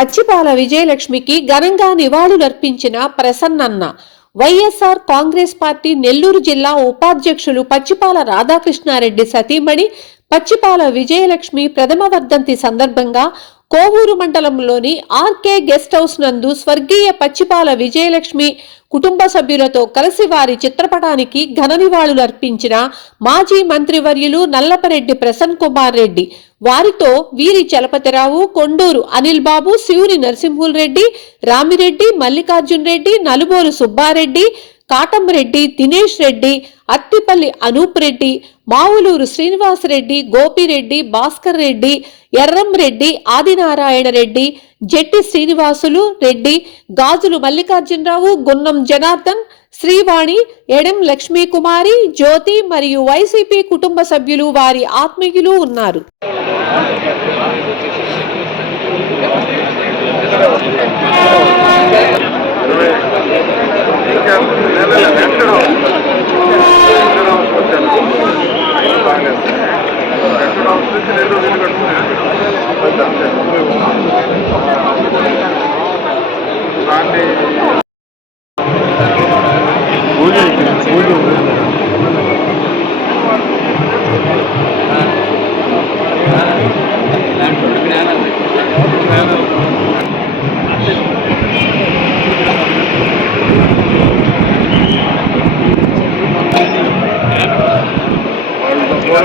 పచ్చిపాల విజయలక్ష్మికి ఘనంగా నివాళులర్పించిన ప్రసన్నన్న వైఎస్ఆర్ కాంగ్రెస్ పార్టీ నెల్లూరు జిల్లా ఉపాధ్యక్షులు పచ్చిపాల రాధాకృష్ణారెడ్డి సతీమణి పచ్చిపాల విజయలక్ష్మి ప్రథమ వర్ధంతి సందర్భంగా కోవూరు మండలంలోని ఆర్కే గెస్ట్ హౌస్ నందు స్వర్గీయ పచ్చిపాల విజయలక్ష్మి కుటుంబ సభ్యులతో కలిసి వారి చిత్రపటానికి ఘన నివాళులు అర్పించిన మాజీ మంత్రివర్యులు నల్లపరెడ్డి ప్రసన్ కుమార్ రెడ్డి వారితో వీరి చలపతిరావు కొండూరు అనిల్ బాబు శివుని నరసింహుల్ రెడ్డి రామిరెడ్డి మల్లికార్జున్ రెడ్డి నలుబోలు సుబ్బారెడ్డి కాటంరెడ్డి దినేష్ రెడ్డి అత్తిపల్లి అనూప్ రెడ్డి మావులూరు శ్రీనివాసరెడ్డి గోపిరెడ్డి భాస్కర్ రెడ్డి ఎర్రంరెడ్డి ఆదినారాయణ రెడ్డి జెట్టి శ్రీనివాసులు రెడ్డి గాజులు మల్లికార్జునరావు గున్నం జనార్దన్ శ్రీవాణి ఎడం లక్ష్మీకుమారి జ్యోతి మరియు వైసీపీ కుటుంబ సభ్యులు వారి ఆత్మీయులు ఉన్నారు.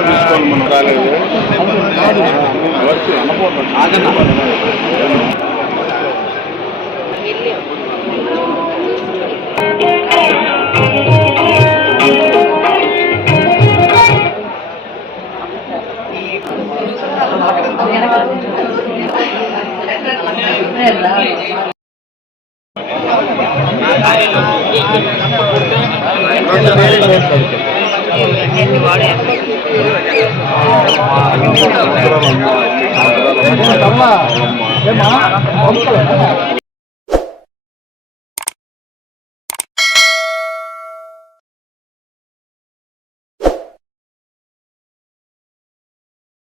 తీసుకోవాలి మనం Gracias. తమ్మ